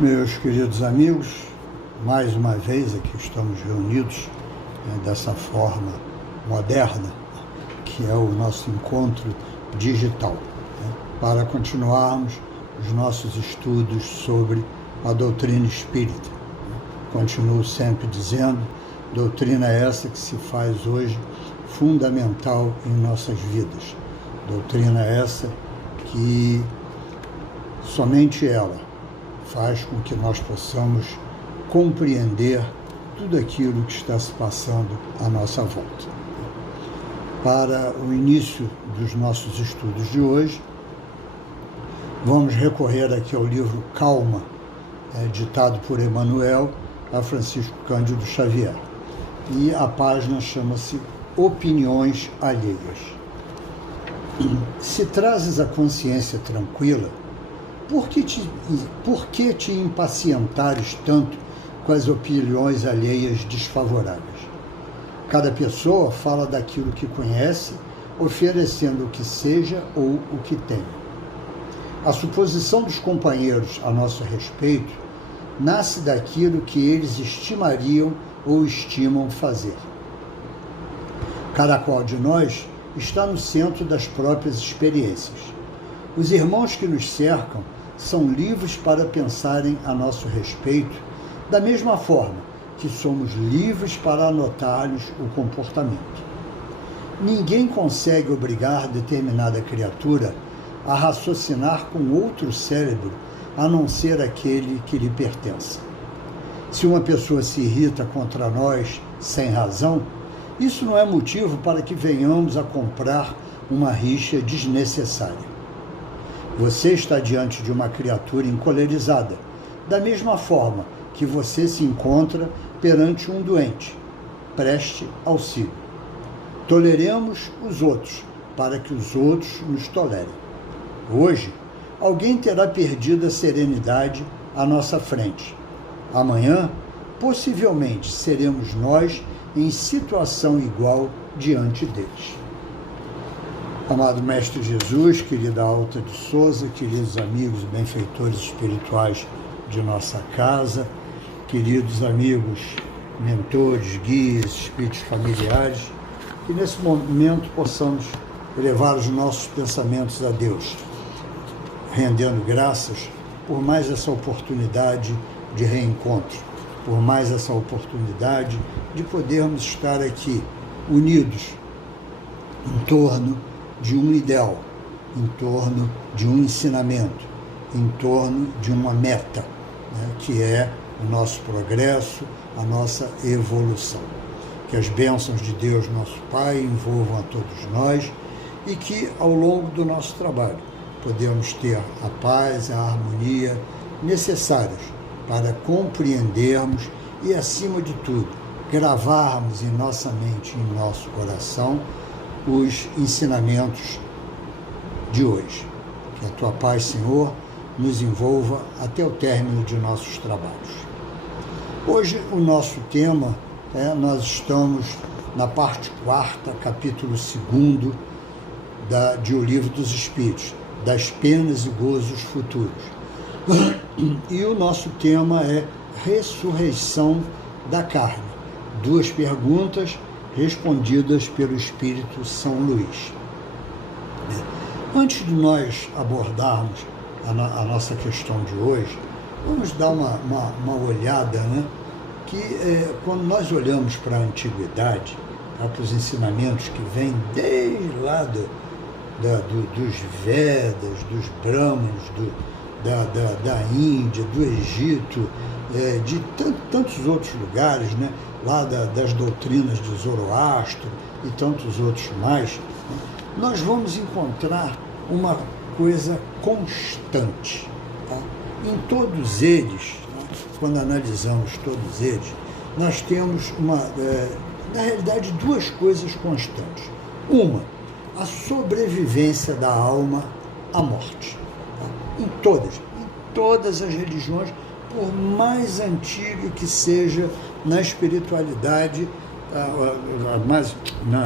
Meus queridos amigos, mais uma vez aqui estamos reunidos dessa forma moderna, que é o nosso encontro digital, para continuarmos os nossos estudos sobre a doutrina espírita. Continuo sempre dizendo, doutrina essa que se faz hoje fundamental em nossas vidas. Doutrina essa que somente ela faz com que nós possamos compreender tudo aquilo que está se passando à nossa volta. Para o início dos nossos estudos de hoje, vamos recorrer aqui ao livro Calma, ditado por Emmanuel a Francisco Cândido Xavier. E a página chama-se Opiniões Alheias. Se trazes a consciência tranquila, por que te impacientares tanto com as opiniões alheias desfavoráveis? Cada pessoa fala daquilo que conhece, oferecendo o que seja ou o que tem. A suposição dos companheiros a nosso respeito nasce daquilo que eles estimariam ou estimam fazer. Cada qual de nós está no centro das próprias experiências. Os irmãos que nos cercam são livres para pensarem a nosso respeito, da mesma forma que somos livres para anotar-lhes o comportamento. Ninguém consegue obrigar determinada criatura a raciocinar com outro cérebro, a não ser aquele que lhe pertence. Se uma pessoa se irrita contra nós sem razão, isso não é motivo para que venhamos a comprar uma rixa desnecessária. Você está diante de uma criatura encolerizada, da mesma forma que você se encontra perante um doente. Preste auxílio. Toleremos os outros, para que os outros nos tolerem. Hoje, alguém terá perdido a serenidade à nossa frente. Amanhã, possivelmente, seremos nós em situação igual diante deles. Amado Mestre Jesus, querida Alta de Souza, queridos amigos e benfeitores espirituais de nossa casa, queridos amigos, mentores, guias, espíritos familiares, que nesse momento possamos levar os nossos pensamentos a Deus, rendendo graças por mais essa oportunidade de reencontro, por mais essa oportunidade de podermos estar aqui unidos em torno de um ideal, em torno de um ensinamento, em torno de uma meta, que é o nosso progresso, a nossa evolução. Que as bênçãos de Deus, nosso Pai, envolvam a todos nós e que, ao longo do nosso trabalho, podemos ter a paz, a harmonia necessárias para compreendermos e, acima de tudo, gravarmos em nossa mente e em nosso coração os ensinamentos de hoje. Que a Tua paz, Senhor, nos envolva até o término de nossos trabalhos. Hoje o nosso tema, nós estamos na parte 4ª, capítulo 2º de O Livro dos Espíritos, das penas e gozos futuros. E o nosso tema é ressurreição da carne. 2 perguntas respondidas pelo Espírito São Luís. Antes de nós abordarmos a nossa questão de hoje, vamos dar uma olhada, que quando nós olhamos para a antiguidade, para os ensinamentos que vêm desde lá dos Vedas, dos Brahmanos, da Índia, do Egito, de tantos outros lugares, lá das doutrinas de Zoroastro e tantos outros mais, nós vamos encontrar uma coisa constante. Em todos eles, quando analisamos todos eles, nós temos, na realidade, 2 coisas constantes. Uma, a sobrevivência da alma à morte. Em todas as religiões, por mais antiga que seja na espiritualidade,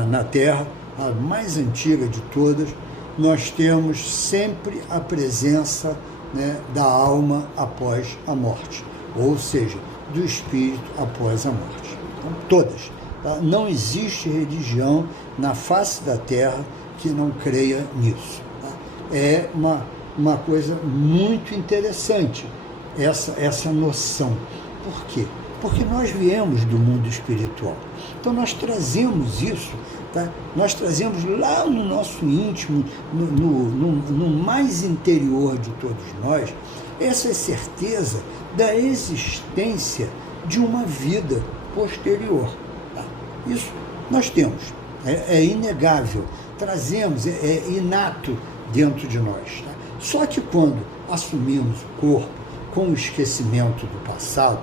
na Terra, a mais antiga de todas, nós temos sempre a presença né, da alma após a morte, ou seja, do espírito após a morte. Então, todas. Tá? Não existe religião na face da terra que não creia nisso. Tá? É uma coisa muito interessante essa noção. Por quê? Porque nós viemos do mundo espiritual. Então nós trazemos isso, tá? Nós trazemos lá no nosso íntimo, no mais interior de todos nós, essa certeza da existência de uma vida posterior. Tá? Isso nós temos, é inegável, trazemos, é inato dentro de nós. Tá? Só que quando assumimos o corpo com o esquecimento do passado,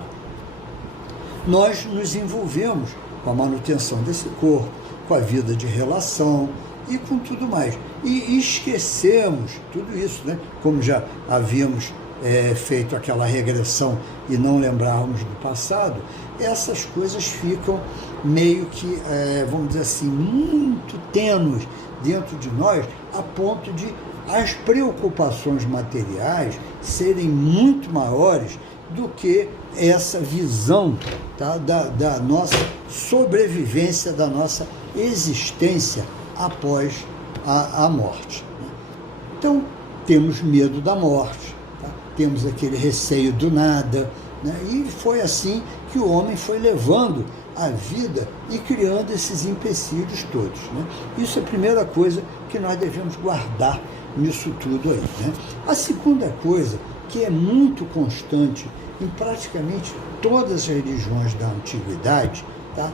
nós nos envolvemos com a manutenção desse corpo, com a vida de relação e com tudo mais. E esquecemos tudo isso, né? Como já havíamos feito aquela regressão e não lembrarmos do passado, essas coisas ficam meio que, vamos dizer assim, muito tênues dentro de nós, a ponto de as preocupações materiais serem muito maiores do que essa visão, tá, da nossa sobrevivência, da nossa existência após a morte. Então, temos medo da morte, tá? Temos aquele receio do nada, né? E foi assim que o homem foi levando a vida e criando esses empecilhos todos. Né? Isso é a primeira coisa que nós devemos guardar nisso tudo aí. Né? A segunda coisa, que é muito constante em praticamente todas as religiões da antiguidade, tá?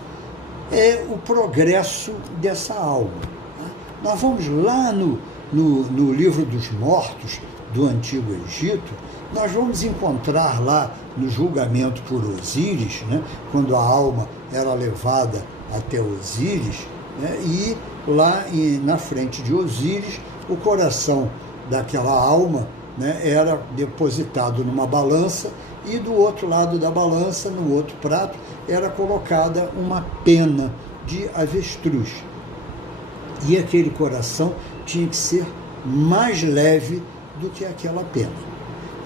É o progresso dessa alma. Tá? Nós vamos lá no livro dos mortos do Antigo Egito, nós vamos encontrar lá no julgamento por Osíris, né? Quando a alma era levada até Osíris, né? E lá na frente de Osíris, o coração daquela alma, né, era depositado numa balança, e do outro lado da balança, no outro prato, era colocada uma pena de avestruz. E aquele coração tinha que ser mais leve do que aquela pena.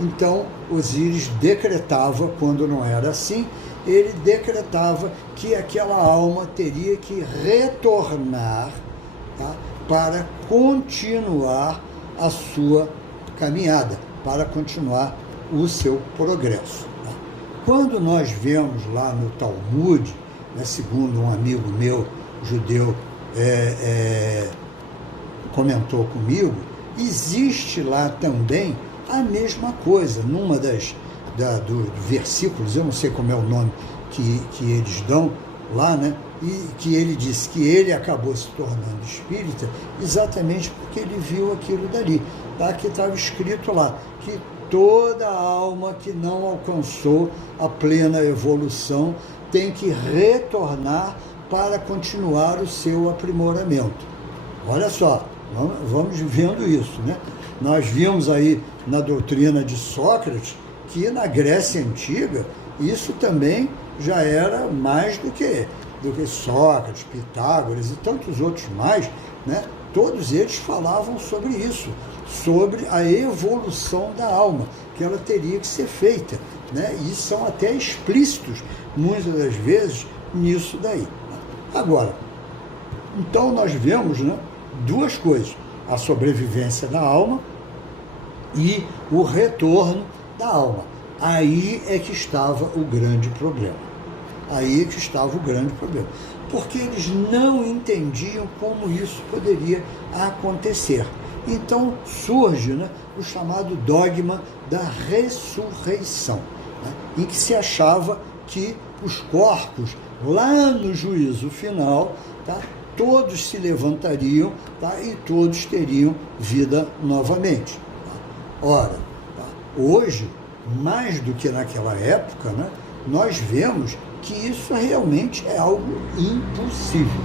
Então, Osíris decretava, quando não era assim, ele decretava que aquela alma teria que retornar, tá, para continuar a sua caminhada, para continuar o seu progresso. Tá? Quando nós vemos lá no Talmud, né, segundo um amigo meu, judeu, comentou comigo, existe lá também a mesma coisa, numa dos versículos, eu não sei como é o nome que eles dão lá, né? E que ele disse que ele acabou se tornando espírita exatamente porque ele viu aquilo dali, tá? Que estava escrito lá, que toda alma que não alcançou a plena evolução tem que retornar para continuar o seu aprimoramento. Olha só, vamos vendo isso, né? Nós vimos aí na doutrina de Sócrates que na Grécia Antiga isso também já era mais do que Sócrates, Pitágoras e tantos outros mais, né? Todos eles falavam sobre isso, sobre a evolução da alma, que ela teria que ser feita, né? E são até explícitos, muitas das vezes, nisso daí. Agora, então nós vemos, né, duas coisas, a sobrevivência da alma e o retorno da alma. Aí é que estava o grande problema. Aí é que estava o grande problema. Porque eles não entendiam como isso poderia acontecer. Então surge, né, o chamado dogma da ressurreição, né, em que se achava que os corpos, lá no juízo final, tá, todos se levantariam, tá, e todos teriam vida novamente. Tá? Ora, tá, hoje, mais do que naquela época, né, nós vemos que isso realmente é algo impossível.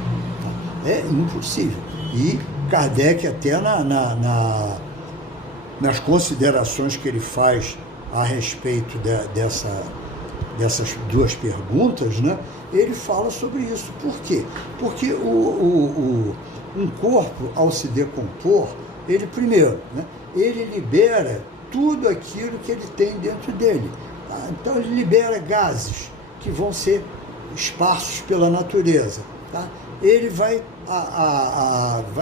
Tá? É impossível. E Kardec, até nas considerações que ele faz a respeito dessas duas perguntas, né, ele fala sobre isso. Por quê? Porque um corpo, ao se decompor, ele primeiro, né, ele libera tudo aquilo que ele tem dentro dele. Tá? Então ele libera gases que vão ser esparsos pela natureza. Tá? Ele vai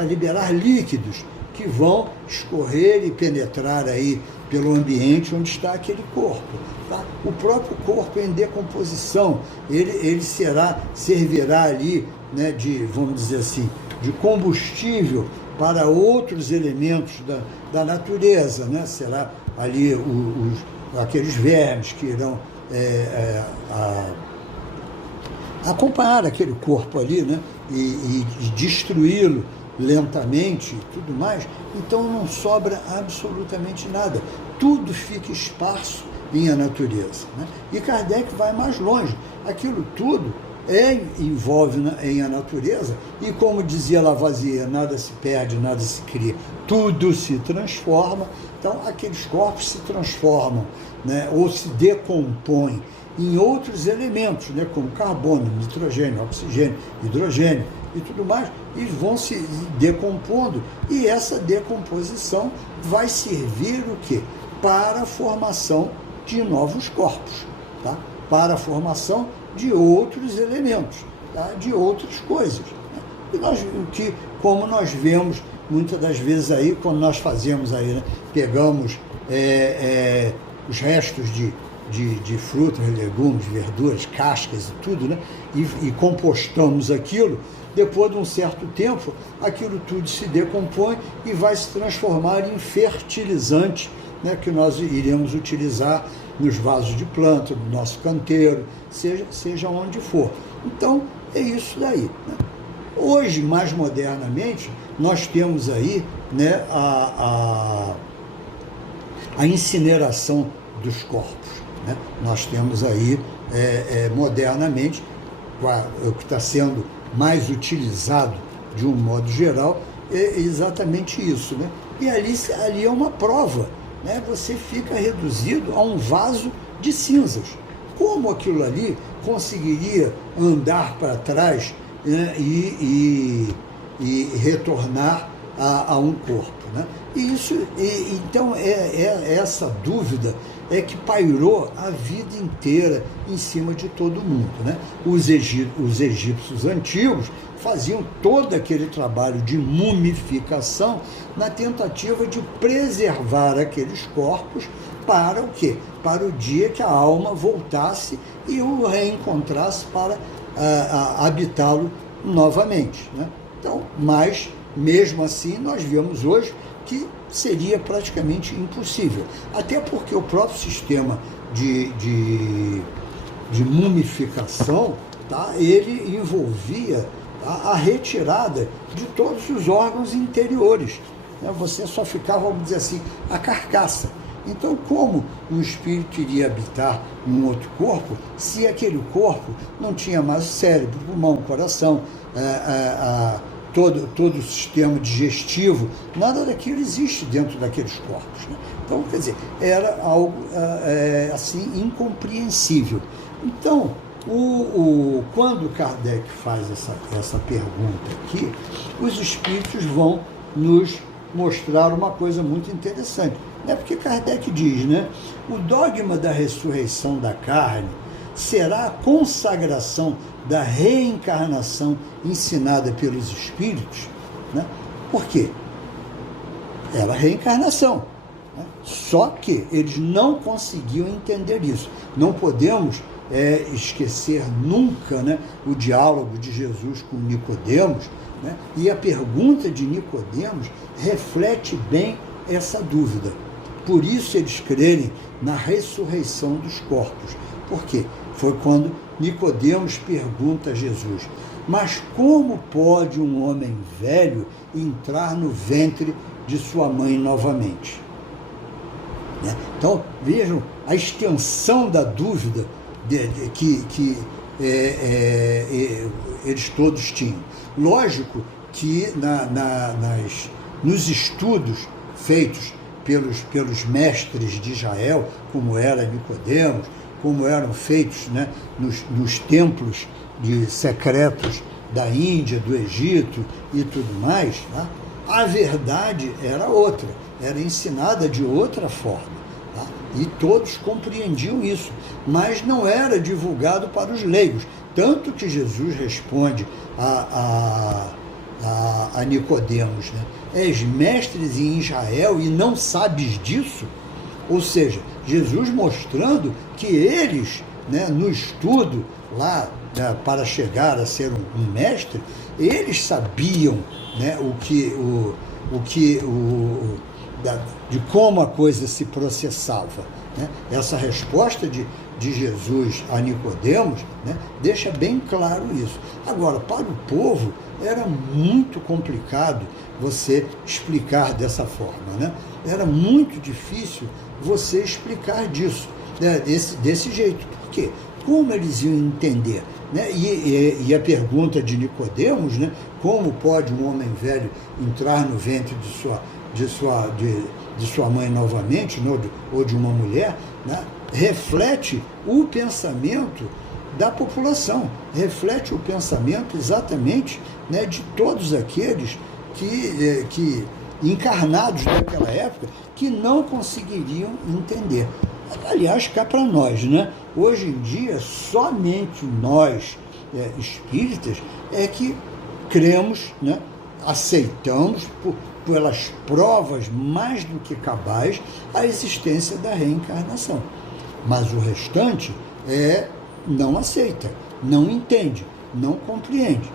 liberar líquidos que vão escorrer e penetrar aí pelo ambiente onde está aquele corpo. Tá? O próprio corpo em decomposição, ele servirá ali, né, vamos dizer assim, de combustível para outros elementos da natureza, né? Será ali aqueles vermes que irão acompanhar aquele corpo ali, né? E destruí-lo lentamente e tudo mais. Então não sobra absolutamente nada. Tudo fica esparso em a natureza. Né? E Kardec vai mais longe. Aquilo tudo envolve em a natureza, e como dizia Lavoisier, nada se perde, nada se cria, tudo se transforma. Então aqueles corpos se transformam, né, ou se decompõem em outros elementos, né, como carbono, nitrogênio, oxigênio, hidrogênio e tudo mais, e vão se decompondo, e essa decomposição vai servir o quê? Para a formação de novos corpos, tá? Para a formação de outros elementos, tá? De outras coisas. Né? Como nós vemos muitas das vezes aí, quando nós fazemos aí, né? Pegamos os restos de frutas, legumes, verduras, cascas e tudo, né? E compostamos aquilo. Depois de um certo tempo, aquilo tudo se decompõe e vai se transformar em fertilizante, né, que nós iremos utilizar nos vasos de planta, no nosso canteiro, seja onde for. Então, é isso daí. Né? Hoje, mais modernamente, nós temos aí, né, a incineração dos corpos. Né? Nós temos aí, modernamente, o que está sendo mais utilizado de um modo geral, é exatamente isso. Né? E ali é uma prova. Né? Você fica reduzido a um vaso de cinzas. Como aquilo ali conseguiria andar para trás, né? e retornar a um corpo? Né? Então, essa dúvida é que pairou a vida inteira em cima de todo mundo. Né? Os egípcios antigos faziam todo aquele trabalho de mumificação na tentativa de preservar aqueles corpos para o quê? Para o dia que a alma voltasse e o reencontrasse para habitá-lo novamente. Né? Então, mas, mesmo assim, nós vemos hoje que seria praticamente impossível. Até porque o próprio sistema de mumificação, tá, ele envolvia a retirada de todos os órgãos interiores. Né? Você só ficava, vamos dizer assim, a carcaça. Então, como um espírito iria habitar um outro corpo, se aquele corpo não tinha mais cérebro, pulmão, coração, todo o sistema digestivo, nada daquilo existe dentro daqueles corpos. Né? Então, quer dizer, era algo assim incompreensível. Então, quando Kardec faz essa pergunta aqui, os espíritos vão nos mostrar uma coisa muito interessante. Né? Porque Kardec diz, né, o dogma da ressurreição da carne será a consagração da reencarnação ensinada pelos espíritos. Né? Por quê? Era a reencarnação. Né? Só que eles não conseguiam entender isso. Não podemos esquecer nunca, né, o diálogo de Jesus com Nicodemos, né? E a pergunta de Nicodemos reflete bem essa dúvida. Por isso eles crerem na ressurreição dos corpos. Por quê? Foi quando Nicodemos pergunta a Jesus: mas como pode um homem velho entrar no ventre de sua mãe novamente? Né? Então, vejam a extensão da dúvida que eles todos tinham. Lógico que nos estudos feitos pelos mestres de Israel, como era Nicodemos, como eram feitos, né, nos templos secretos da Índia, do Egito e tudo mais, né, a verdade era outra, era ensinada de outra forma. e todos compreendiam isso, mas não era divulgado para os leigos. Tanto que Jesus responde a Nicodemos, né? És mestres em Israel e não sabes disso? Ou seja, Jesus mostrando que eles, né, no estudo lá, né, para chegar a ser um mestre, eles sabiam, né, de como a coisa se processava, né? Essa resposta de Jesus a Nicodemos, né, deixa bem claro isso. Agora, para o povo, era muito complicado você explicar dessa forma, né? Era muito difícil você explicar disso, né, desse jeito. Por quê? Como eles iam entender? Né? E a pergunta de Nicodemos, né, como pode um homem velho entrar no ventre de sua mãe novamente, né, ou de uma mulher, né, reflete o pensamento da população, reflete o pensamento exatamente, né, de todos aqueles que encarnados naquela época, que não conseguiriam entender. Aliás, cá para nós, né? Hoje em dia, somente nós, espíritas, é que cremos, né? Aceitamos, pelas provas mais do que cabais, a existência da reencarnação. Mas o restante não aceita, não entende, não compreende.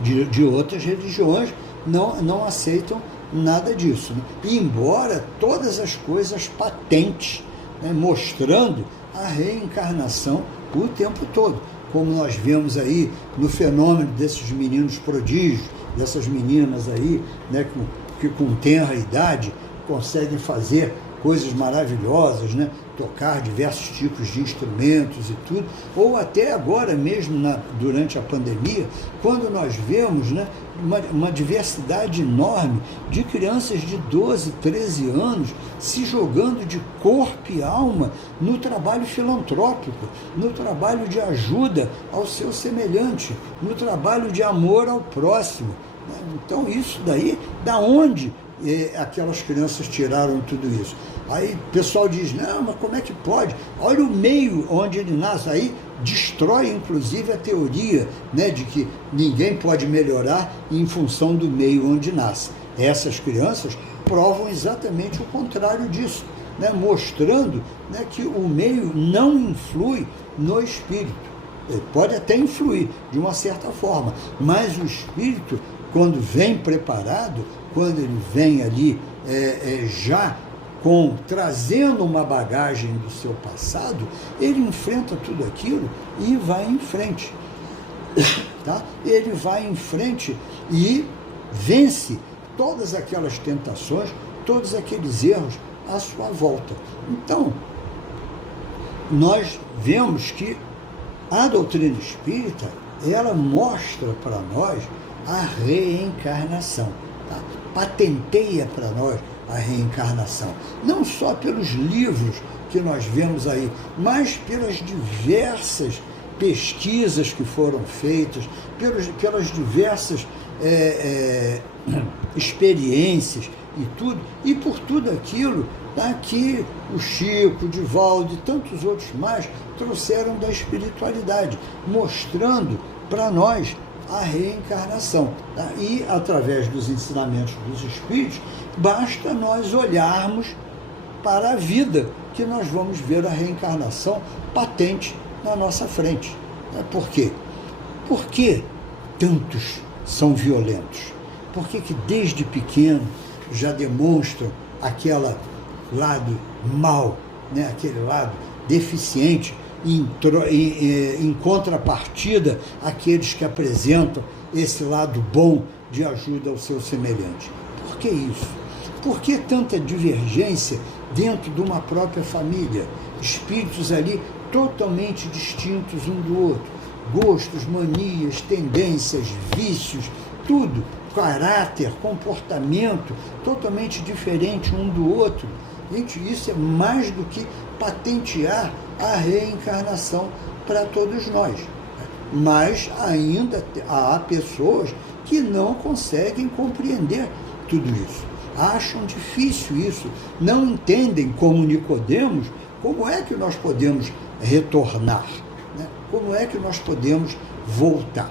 De outras religiões não aceitam nada disso, né? E embora todas as coisas patentes, né, mostrando a reencarnação o tempo todo, como nós vemos aí no fenômeno desses meninos prodígios, dessas meninas aí, né, que com tenra idade conseguem fazer coisas maravilhosas, né? Tocar diversos tipos de instrumentos e tudo, ou até agora mesmo, durante a pandemia, quando nós vemos, né, uma diversidade enorme de crianças de 12, 13 anos se jogando de corpo e alma no trabalho filantrópico, no trabalho de ajuda ao seu semelhante, no trabalho de amor ao próximo. Então isso daí, da onde aquelas crianças tiraram tudo isso? Aí o pessoal diz, não, mas como é que pode? Olha o meio onde ele nasce. Aí destrói inclusive a teoria, né, de que ninguém pode melhorar em função do meio onde nasce. Essas crianças provam exatamente o contrário disso, né, mostrando, né, que o meio não influi no espírito. Ele pode até influir de uma certa forma, mas o espírito, quando vem preparado, quando ele vem ali já trazendo uma bagagem do seu passado, ele enfrenta tudo aquilo e vai em frente. Tá? Ele vai em frente e vence todas aquelas tentações, todos aqueles erros à sua volta. Então, nós vemos que a doutrina espírita, ela mostra para nós a reencarnação, tá? Patenteia para nós a reencarnação, não só pelos livros que nós vemos aí, mas pelas diversas pesquisas que foram feitas, pelas diversas experiências e por tudo aquilo, tá, que o Chico, o Divaldo e tantos outros mais trouxeram da espiritualidade, mostrando para nós a reencarnação. Tá? E, através dos ensinamentos dos espíritos, basta nós olharmos para a vida que nós vamos ver a reencarnação patente na nossa frente. Tá? Por quê? Por que tantos são violentos? Por que desde pequeno já demonstram aquele lado mau, né? Aquele lado deficiente, em contrapartida àqueles que apresentam esse lado bom de ajuda ao seu semelhante? Por que isso? Por que tanta divergência dentro de uma própria família? Espíritos ali totalmente distintos um do outro, gostos, manias, tendências, vícios, tudo, caráter, comportamento totalmente diferente um do outro. Gente, isso é mais do que patentear a reencarnação para todos nós. Mas ainda há pessoas que não conseguem compreender tudo isso. acham difícil isso, não entendem como Nicodemos, como é que nós podemos retornar, né? Como é que nós podemos voltar.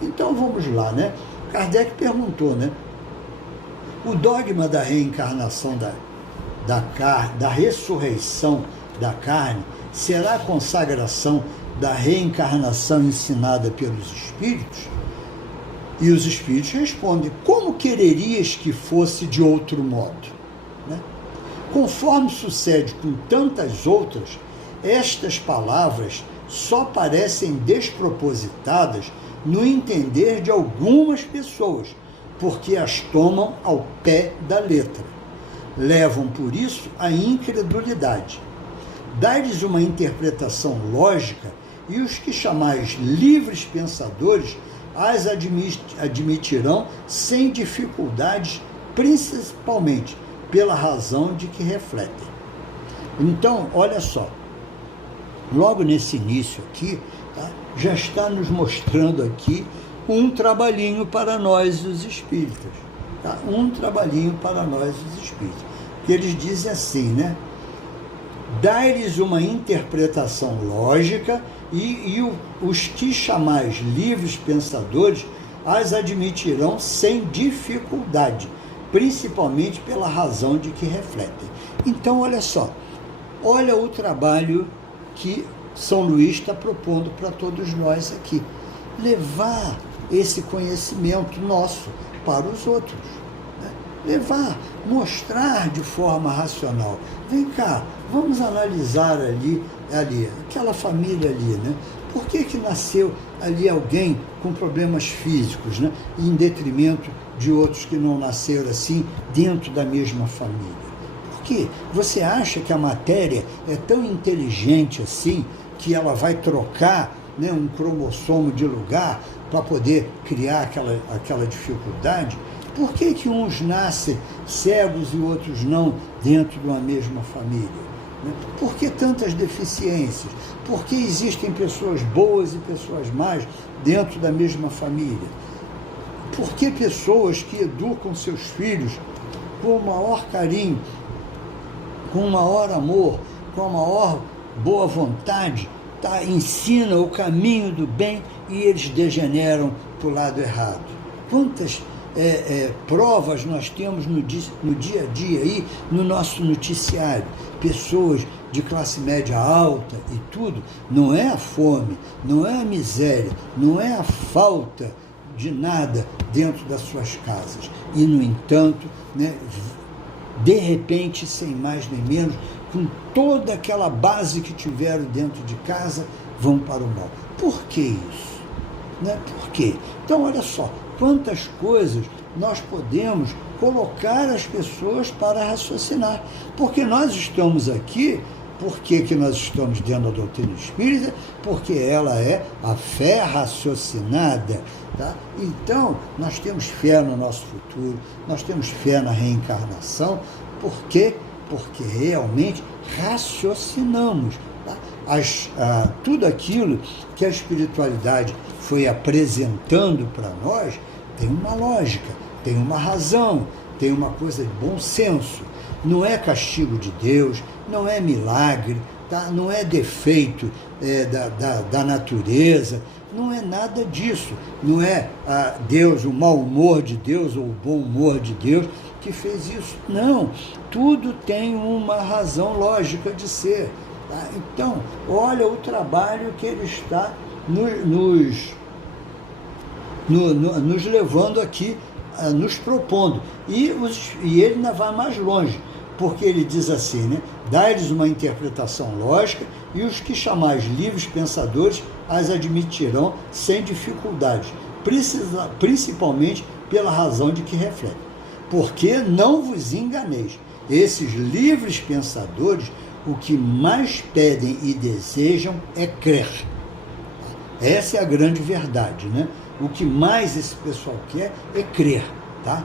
Então vamos lá, né? Kardec perguntou, né? O dogma da reencarnação da ressurreição da carne será a consagração da reencarnação ensinada pelos espíritos? E os espíritos respondem: como quererias que fosse de outro modo? Né? Conforme sucede com tantas outras, estas palavras só parecem despropositadas no entender de algumas pessoas, porque as tomam ao pé da letra. Levam por isso à incredulidade. Dá-lhes uma interpretação lógica e os que chamais livres pensadores as admitirão sem dificuldades, principalmente pela razão de que refletem. Então, olha só, logo nesse início aqui, tá, já está nos mostrando aqui um trabalhinho para nós, os espíritas. Tá? Um trabalhinho para nós, os espíritas. Que eles dizem assim, né? Dá-lhes uma interpretação lógica e os que chamais livres pensadores as admitirão sem dificuldade, principalmente pela razão de que refletem. Então, olha só, olha o trabalho que São Luís está propondo para todos nós aqui. Levar esse conhecimento nosso para os outros. Né? Levar, mostrar de forma racional. Vem cá, vamos analisar ali, aquela família ali, né? Por que nasceu ali alguém com problemas físicos, né? Em detrimento de outros que não nasceram assim dentro da mesma família? Por quê? Você acha que a matéria é tão inteligente assim que ela vai trocar, né, um cromossomo de lugar para poder criar aquela dificuldade? Por que uns nascem cegos e outros não dentro de uma mesma família? Por que tantas deficiências? Por que existem pessoas boas e pessoas más dentro da mesma família? Por que pessoas que educam seus filhos com o maior carinho, com o maior amor, com a maior boa vontade, tá, ensinam o caminho do bem e eles degeneram para o lado errado? Quantas provas nós temos no dia a dia aí, no nosso noticiário? Pessoas de classe média alta e tudo, não é a fome, não é a miséria, não é a falta de nada dentro das suas casas. E, no entanto, né, de repente, sem mais nem menos, com toda aquela base que tiveram dentro de casa, vão para o mal. Por que isso? Né? Por quê? Então, olha só, quantas coisas nós podemos colocar as pessoas para raciocinar. Porque nós estamos aqui, por que nós estamos dentro da doutrina espírita? Porque ela é a fé raciocinada. Tá? Então, nós temos fé no nosso futuro, nós temos fé na reencarnação. Por quê? Porque realmente raciocinamos. Tá? Tudo aquilo que a espiritualidade foi apresentando para nós tem uma lógica, tem uma razão, tem uma coisa de bom senso. Não é castigo de Deus, não é milagre, tá? Não é defeito da natureza, não é nada disso. Não é Deus, o mau humor de Deus ou o bom humor de Deus que fez isso. Não, tudo tem uma razão lógica de ser. Tá? Então, olha o trabalho que ele está nos levando aqui, nos propondo. E ele ainda vai mais longe, porque ele diz assim, né? Dá-lhes uma interpretação lógica e os que chamais livres pensadores as admitirão sem dificuldade, principalmente pela razão de que refletem. Porque não vos enganeis, esses livres pensadores, o que mais pedem e desejam é crer. Essa é a grande verdade, né? O que mais esse pessoal quer é crer. Tá?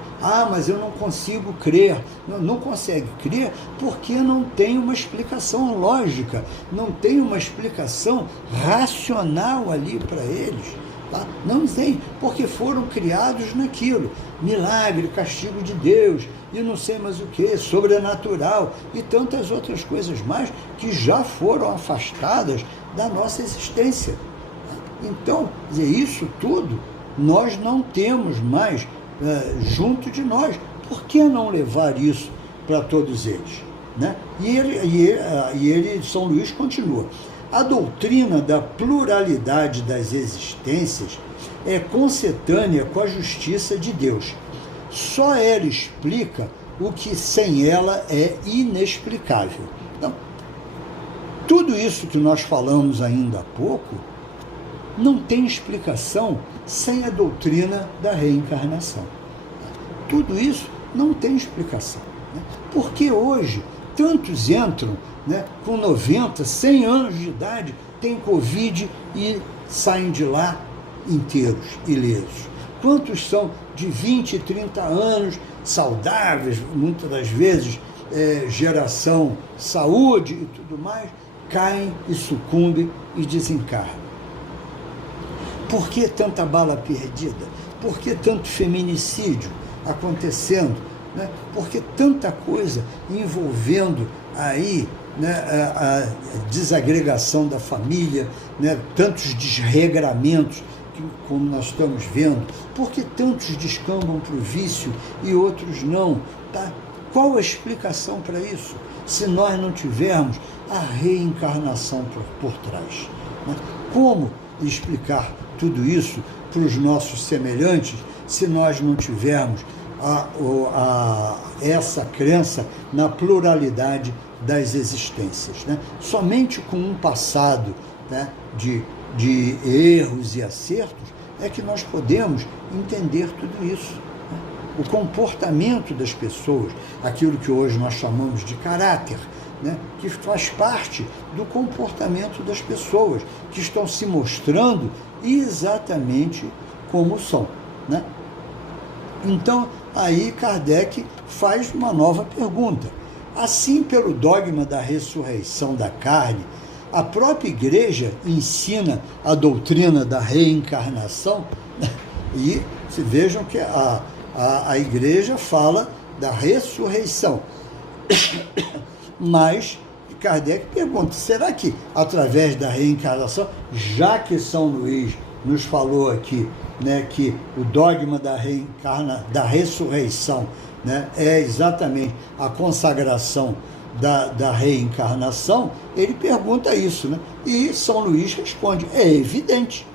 Mas eu não consigo crer. Não consegue crer porque não tem uma explicação lógica, não tem uma explicação racional ali para eles. Tá? Não tem, porque foram criados naquilo. Milagre, castigo de Deus, e não sei mais o que, sobrenatural, e tantas outras coisas mais que já foram afastadas da nossa existência. Então, isso tudo nós não temos mais junto de nós. Por que não levar isso para todos eles? Né? E São Luís continua. A doutrina da pluralidade das existências é concetânea com a justiça de Deus. Só ela explica o que sem ela é inexplicável. Então, tudo isso que nós falamos ainda há pouco não tem explicação sem a doutrina da reencarnação. Tudo isso não tem explicação. Né? Porque hoje tantos entram, né, com 90, 100 anos de idade, têm Covid e saem de lá inteiros, ilesos. Quantos são de 20, 30 anos, saudáveis, muitas das vezes, geração saúde e tudo mais, caem e sucumbem e desencarnam. Por que tanta bala perdida? Por que tanto feminicídio acontecendo? Né? Por que tanta coisa envolvendo aí, né, a desagregação da família, né, tantos desregramentos, como nós estamos vendo? Por que tantos descambam para o vício e outros não? Tá? Qual a explicação para isso, se nós não tivermos a reencarnação por trás? Né? Como explicar tudo isso para os nossos semelhantes se nós não tivermos essa crença na pluralidade das existências? Né? Somente com um passado, né, de erros e acertos é que nós podemos entender tudo isso. Né? O comportamento das pessoas, aquilo que hoje nós chamamos de caráter, né, que faz parte do comportamento das pessoas, que estão se mostrando exatamente como são. Né? Então, aí Kardec faz uma nova pergunta. Assim, pelo dogma da ressurreição da carne, a própria Igreja ensina a doutrina da reencarnação, e se vejam que a Igreja fala da ressurreição. Mas Kardec pergunta, será que através da reencarnação, já que São Luís nos falou aqui, né, que o dogma da ressurreição, né, é exatamente a consagração da reencarnação, ele pergunta isso, né? E São Luís responde, é evidente.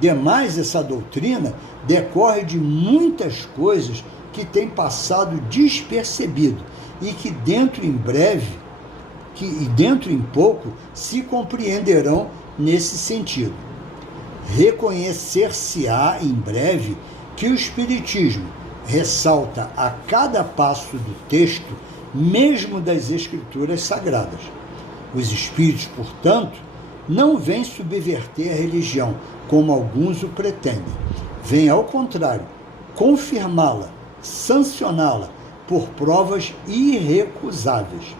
Demais, essa doutrina decorre de muitas coisas que têm passado despercebido e que dentro em pouco se compreenderão nesse sentido. Reconhecer-se-á em breve que o Espiritismo ressalta a cada passo do texto, mesmo das Escrituras Sagradas. Os Espíritos, portanto, não vêm subverter a religião, como alguns o pretendem. Vêm, ao contrário, confirmá-la, sancioná-la por provas irrecusáveis.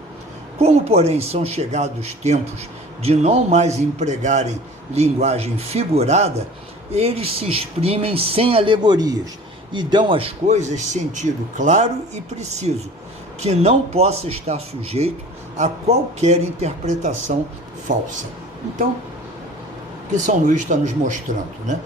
Como, porém, são chegados tempos de não mais empregarem linguagem figurada, eles se exprimem sem alegorias e dão às coisas sentido claro e preciso, que não possa estar sujeito a qualquer interpretação falsa. Então, o que São Luís está nos mostrando, né?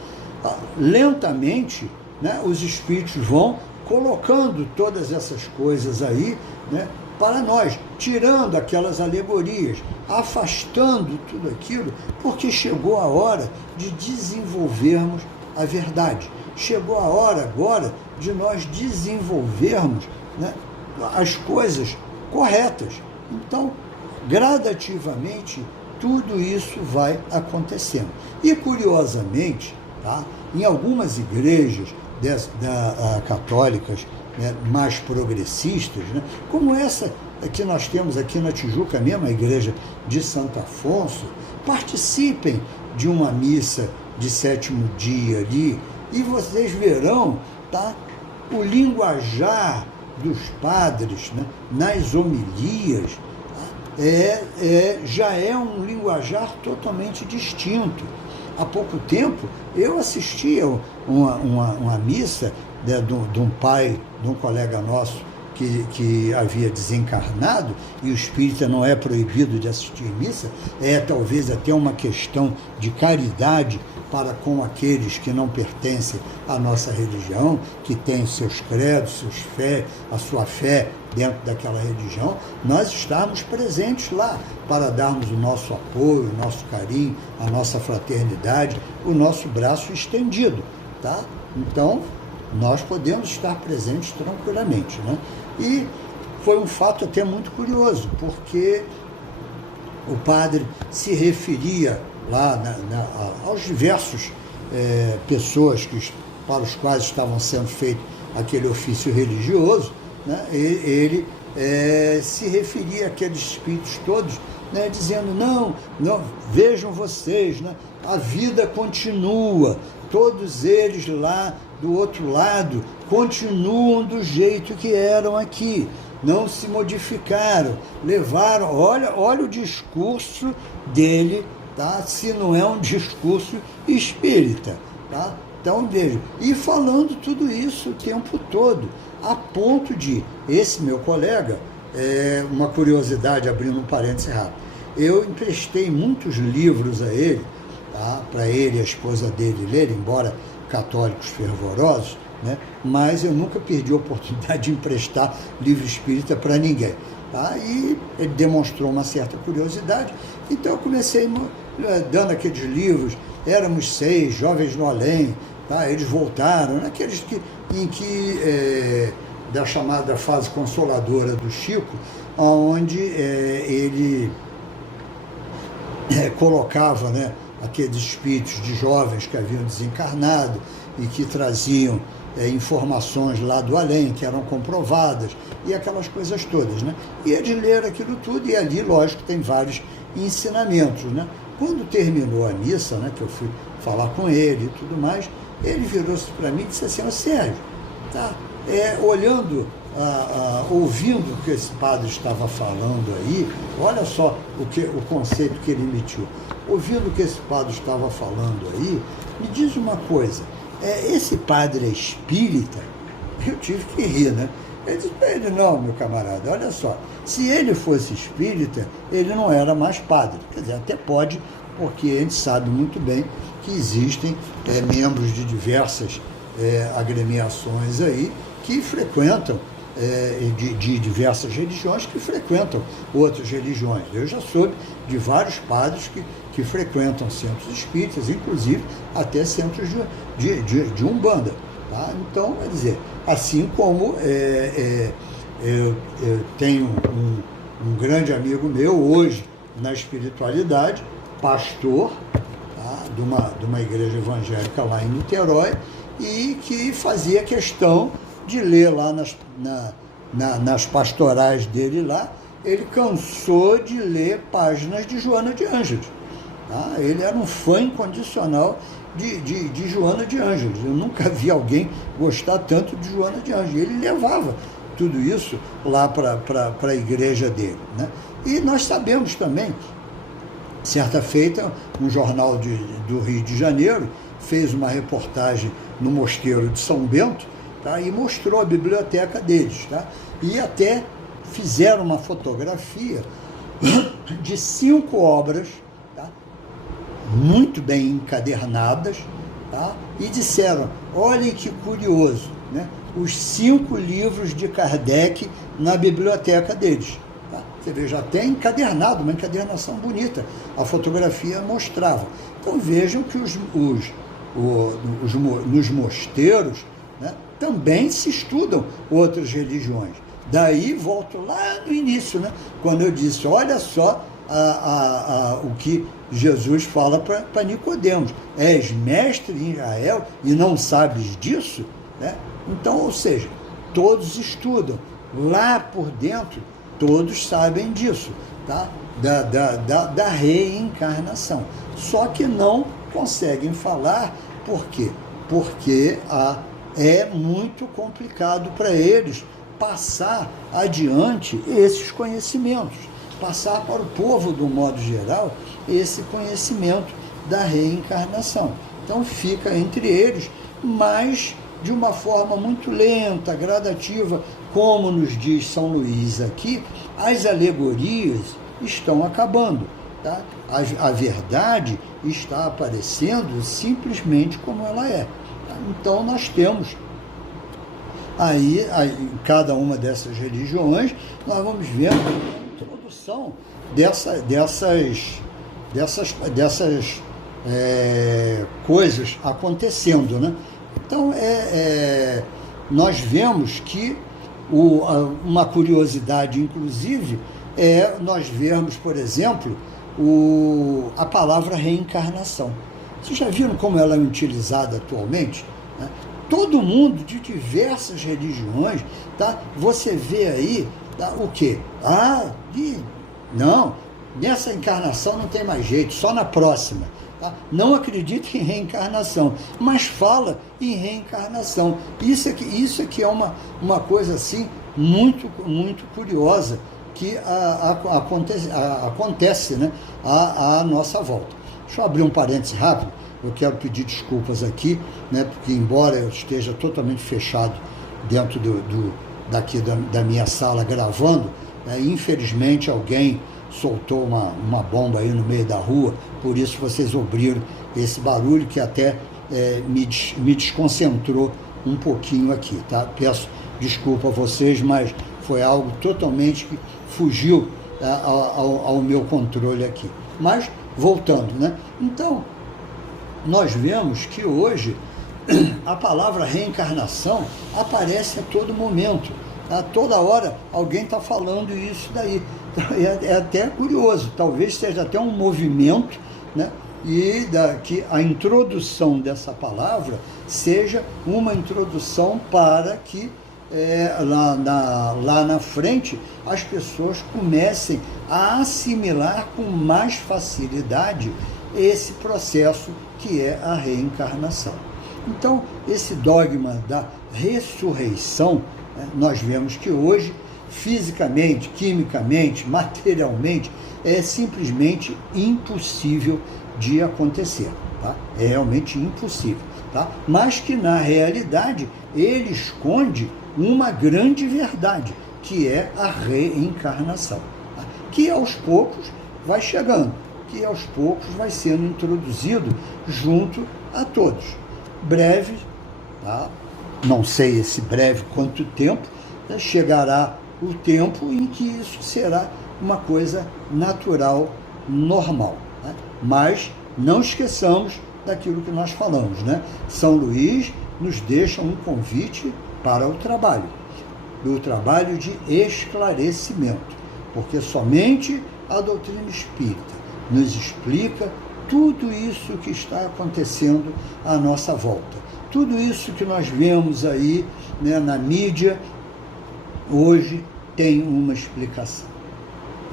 Lentamente, né, os espíritos vão colocando todas essas coisas aí, né, para nós, tirando aquelas alegorias, afastando tudo aquilo, porque chegou a hora de desenvolvermos a verdade. Chegou a hora agora de nós desenvolvermos, né, as coisas corretas. Então, gradativamente, tudo isso vai acontecendo. E, curiosamente, tá, em algumas igrejas católicas, né, mais progressistas, né, como essa que nós temos aqui na Tijuca mesmo, a igreja de Santo Afonso, participem de uma missa de sétimo dia ali, e vocês verão, tá, o linguajar dos padres, né, nas homilias, tá, já é um linguajar totalmente distinto. Há pouco tempo, eu assisti a uma missa de um pai, de um colega nosso, que havia desencarnado, e o espírita não é proibido de assistir missa, talvez até uma questão de caridade para com aqueles que não pertencem à nossa religião, que têm seus credos, a sua fé dentro daquela religião, nós estarmos presentes lá para darmos o nosso apoio, o nosso carinho, a nossa fraternidade, o nosso braço estendido, tá? Então, nós podemos estar presentes tranquilamente, né? E foi um fato até muito curioso, porque o padre se referia lá aos diversos pessoas para os quais estavam sendo feito aquele ofício religioso, né? Ele se referia àqueles espíritos todos, né? Dizendo, não, vejam vocês, né? A vida continua, todos eles lá do outro lado continuam do jeito que eram aqui, não se modificaram, levaram, olha o discurso dele, tá? Se não é um discurso espírita, tá? Então veja, e falando tudo isso o tempo todo, a ponto de, esse meu colega, uma curiosidade, abrindo um parênteses rápido, eu emprestei muitos livros a ele, tá? Para ele e a esposa dele lerem, embora católicos fervorosos, né? Mas eu nunca perdi a oportunidade de emprestar livro espírita para ninguém, tá? E ele demonstrou uma certa curiosidade, então eu comecei dando aqueles livros, Éramos 6, Jovens no Além, tá? Eles voltaram, naqueles da chamada fase consoladora do Chico, onde ele colocava, né, aqueles espíritos de jovens que haviam desencarnado e que traziam informações lá do além, que eram comprovadas, e aquelas coisas todas, né? E eles leram aquilo tudo, e ali, lógico, tem vários ensinamentos, né? Quando terminou a missa, né, que eu fui falar com ele e tudo mais, ele virou-se para mim e disse assim, Sérgio, tá? Olhando, ouvindo o que esse padre estava falando aí, olha só o conceito que ele emitiu, ouvindo o que esse padre estava falando aí, me diz uma coisa, esse padre é espírita? Eu tive que rir, né? Eu disse para ele, não, meu camarada, olha só, se ele fosse espírita, ele não era mais padre. Quer dizer, até pode, porque a gente sabe muito bem que existem membros de diversas agremiações aí que frequentam, de diversas religiões, que frequentam outras religiões. Eu já soube de vários padres que frequentam centros espíritas, inclusive até centros de Umbanda. Tá? Então, quer dizer, assim como eu tenho um grande amigo meu hoje na espiritualidade, pastor, tá? de uma igreja evangélica lá em Niterói, e que fazia questão de ler lá nas pastorais dele lá, ele cansou de ler páginas de Joana de Ângeles. Tá? Ele era um fã incondicional de Joana de Ângeles. Eu nunca vi alguém gostar tanto de Joana de Ângeles. Ele levava tudo isso lá para a igreja dele, né? E nós sabemos também, certa feita, um jornal do Rio de Janeiro fez uma reportagem no Mosteiro de São Bento, tá? E mostrou a biblioteca deles, tá? E até fizeram uma fotografia de 5 obras, tá? Muito bem encadernadas, tá? E disseram, olhem que curioso, né? Os 5 livros de Kardec na biblioteca deles. Tá? Você vê, já tem encadernado, uma encadernação bonita. A fotografia mostrava. Então vejam que nos mosteiros, né, também se estudam outras religiões. Daí volto lá no início, né, quando eu disse, olha só o que Jesus fala para Nicodemos. És mestre em Israel e não sabes disso? Né? Então, ou seja, todos estudam. Lá por dentro, todos sabem disso, tá? Da reencarnação. Só que não conseguem falar, por quê? Porque é muito complicado para eles passar adiante esses conhecimentos. passar para o povo, do modo geral, esse conhecimento da reencarnação. Então fica entre eles, mas de uma forma muito lenta, gradativa, como nos diz São Luís aqui, as alegorias estão acabando. Tá? A verdade está aparecendo simplesmente como ela é. Tá? Então nós temos aí, em cada uma dessas religiões, nós vamos vendo a introdução dessas coisas acontecendo, né? Então, nós vemos que uma curiosidade, inclusive, é nós vermos, por exemplo, a palavra reencarnação. Vocês já viram como ela é utilizada atualmente? Né? Todo mundo de diversas religiões, tá? Você vê aí, tá? O quê? Não, nessa encarnação não tem mais jeito, só na próxima. Tá? Não acredita em reencarnação, mas fala em reencarnação. Isso aqui é uma coisa assim muito, muito curiosa que acontece, né, à nossa volta. Deixa eu abrir um parêntese rápido. Eu quero pedir desculpas aqui, né, porque embora eu esteja totalmente fechado dentro daqui da minha sala gravando, infelizmente alguém soltou uma bomba aí no meio da rua, por isso vocês ouviram esse barulho que até me desconcentrou um pouquinho aqui, tá? Peço desculpa a vocês, mas foi algo totalmente que fugiu ao meu controle aqui. Mas, voltando, né? Então, nós vemos que hoje a palavra reencarnação aparece a todo momento. A toda hora alguém está falando isso daí. É até curioso, talvez seja até um movimento, né? E que a introdução dessa palavra seja uma introdução para que lá na frente as pessoas comecem a assimilar com mais facilidade esse processo que é a reencarnação. Então, esse dogma da ressurreição, né, nós vemos que hoje, fisicamente, quimicamente, materialmente, é simplesmente impossível de acontecer. Tá? É realmente impossível. Tá? Mas que, na realidade, ele esconde uma grande verdade, que é a reencarnação, tá? Que aos poucos vai chegando, que aos poucos vai sendo introduzido junto a todos. Breve, tá? Não sei esse breve quanto tempo, né? Chegará o tempo em que isso será uma coisa natural, normal, né? Mas não esqueçamos daquilo que nós falamos, né? São Luís nos deixa um convite para o trabalho de esclarecimento, porque somente a doutrina espírita nos explica tudo isso que está acontecendo à nossa volta. Tudo isso que nós vemos aí, né, na mídia, hoje tem uma explicação.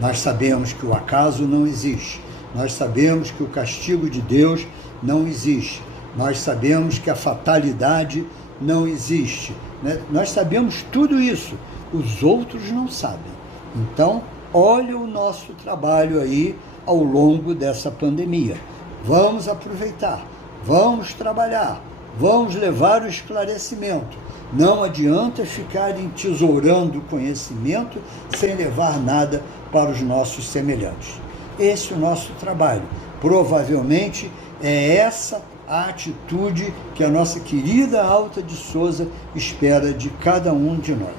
Nós sabemos que o acaso não existe. Nós sabemos que o castigo de Deus não existe. Nós sabemos que a fatalidade não existe. Né? Nós sabemos tudo isso. Os outros não sabem. Então, olha o nosso trabalho aí ao longo dessa pandemia. Vamos aproveitar, vamos trabalhar, vamos levar o esclarecimento. Não adianta ficar entesourando conhecimento sem levar nada para os nossos semelhantes. Esse é o nosso trabalho. Provavelmente é essa a atitude que a nossa querida Alta de Souza espera de cada um de nós.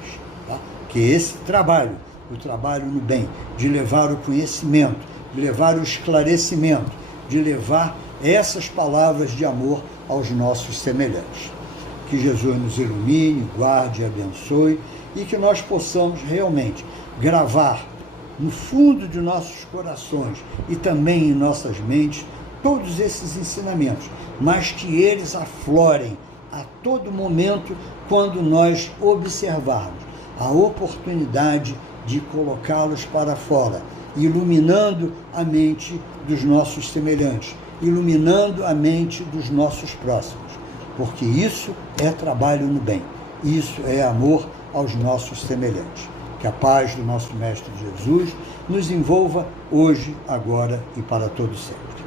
Tá? Que esse trabalho, o trabalho no bem, de levar o conhecimento, de levar o esclarecimento, de levar essas palavras de amor aos nossos semelhantes. Que Jesus nos ilumine, guarde e abençoe, e que nós possamos realmente gravar no fundo de nossos corações e também em nossas mentes todos esses ensinamentos, mas que eles aflorem a todo momento quando nós observarmos a oportunidade de colocá-los para fora, iluminando a mente dos nossos semelhantes, iluminando a mente dos nossos próximos, porque isso é trabalho no bem, isso é amor aos nossos semelhantes. Que a paz do nosso Mestre Jesus nos envolva hoje, agora e para todo sempre.